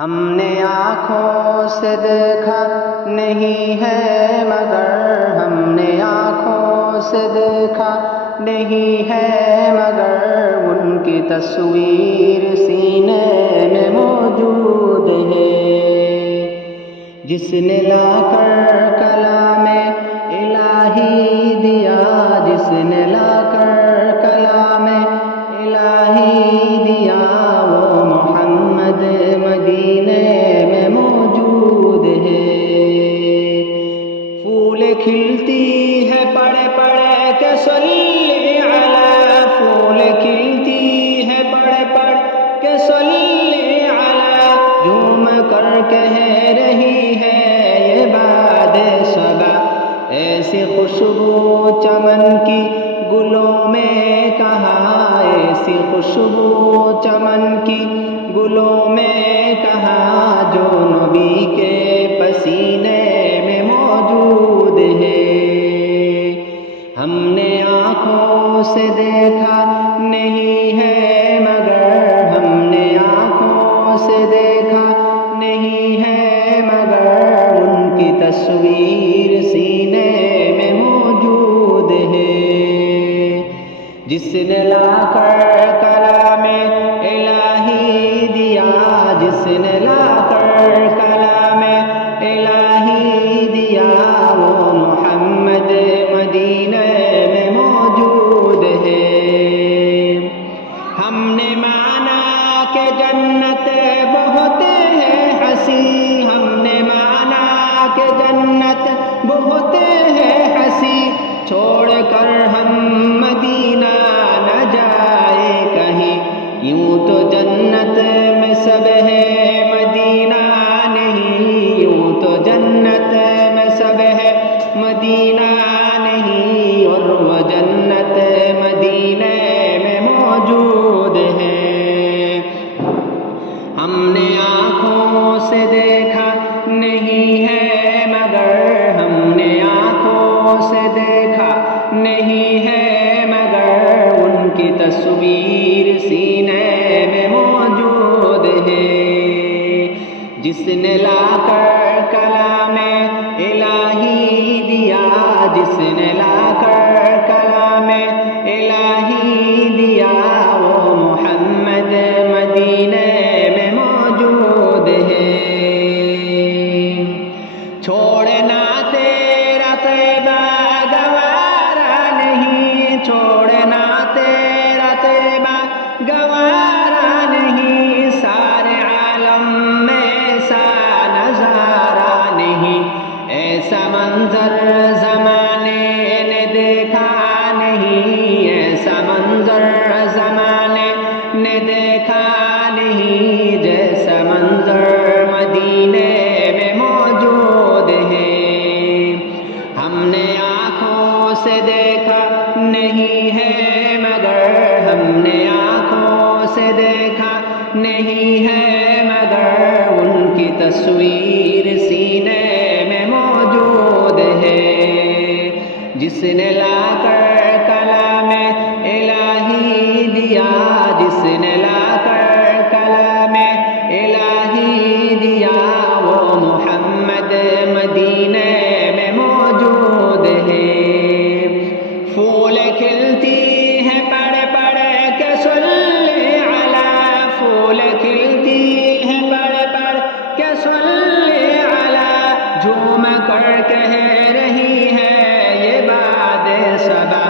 ہم نے آنکھوں سے دیکھا نہیں ہے مگر ہم نے آنکھوں سے دیکھا نہیں ہے مگر ان کی تصویر سینے میں موجود ہے، جس نے لا کر کلام الہی دیا، جس نے لا کر کلام الہی دیا، وہ محمد مدینے میں موجود ہے۔ پھول کھلتی ہے پڑھ پڑھ کے صلی علی، پھول کھلتی ہے پڑھ پڑھ کے صلی علی، جھوم کر کہہ رہی ہے یہ باد صبا، ایسی خوشبو چمن کی گلوں میں کہاں، ایسی خوشبو چمن کی گلوں میں کہاں، جو نبی کے پسینے میں موجود ہے۔ ہم نے آنکھوں سے دیکھا نہیں ہے مگر ہم نے آنکھوں سے دیکھا نہیں ہے مگر ان کی تصویر سینے میں موجود ہے، جس نے لا کر کلام الہی دیا، جس نے لا کر کلام الہی دیا، وہ محمد مدینے میں موجود ہے۔ ہم نے مانا کہ جنت بہت ہے حسین، ہم نے مانا کہ جنت بہت ہے حسین، چھوڑ کر ہم مدینہ نہ جائے کہیں، یوں تو جنت میں سب ہے مدینہ نہیں، یوں تو جنت میں سب ہے مدینہ نہیں، اور وہ جنت مدینے میں موجود ہے۔ ہم نے آنکھوں سے دیکھا نہیں ہے مگر ہم نے آنکھوں سے دیکھا نہیں ہے مگر ان کی تصویر سینے میں موجود ہے، جس نے لا کر کلام الہی دیا، جس نے لا کر کلام الہی دیا، وہ محمد مدینے میں موجود ہے۔ چھوڑنا تیرا طیبہ گوارا نہیں، چھوڑنا تیرا طیبہ گوارا نہیں، سارے عالم میں ایسا نظارہ نہیں، ایسا منظر زمانے نے دیکھا نہیں، ایسا منظر زمانے نے دیکھا نہیں، جیسا منظر مدینے میں موجود ہے۔ ہم نے آنکھوں سے دیکھا نہیں ہے مگر ہم نے آنکھوں سے دیکھا نہیں ہے مگر ان کی تصویر سینے میں موجود ہے، جس نے لا کر کلام الہی دیا، جس نے لا کر کلام الہی دیا، وہ محمد مدینے میں موجود ہے۔ پھول کھلتی ہے پڑھ پڑھ کے صلی علی، پھول کھلتی ہے پڑھ پڑھ کے صلی علی، جھوم کر کہہ رہی ہے یہ باد صبا،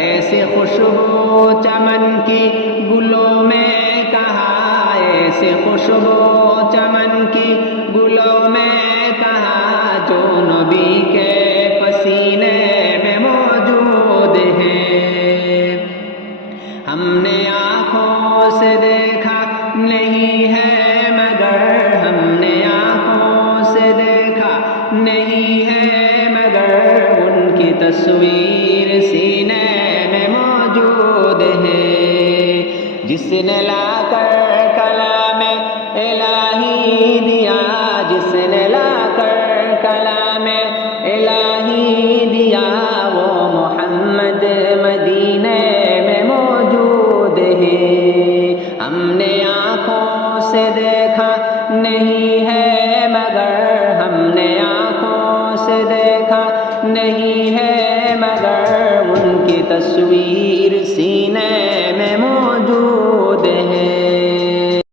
ایسی خوشبو چمن کی گلوں میں کہاں، ایسی خوشبو چمن کی گلوں میں کہاں، جو نبی کے پسینے میں موجود ہے۔ ہم نے آنکھوں سے دیکھا نہیں ہے مگر ہم نے آنکھوں سے دیکھا نہیں ہے مگر ان کی تصویر سینے میں موجود ہے، جس نے لا کر کلام الہی دیا، جس نے لا کر کلام الہی دیا، وہ محمد مدینے میں موجود ہے۔ ہم نے آنکھوں سے دیکھا نہیں نہیں ہے مگر ہم نے آنکھوں سے دیکھا نہیں ہے مگر ان کی تصویر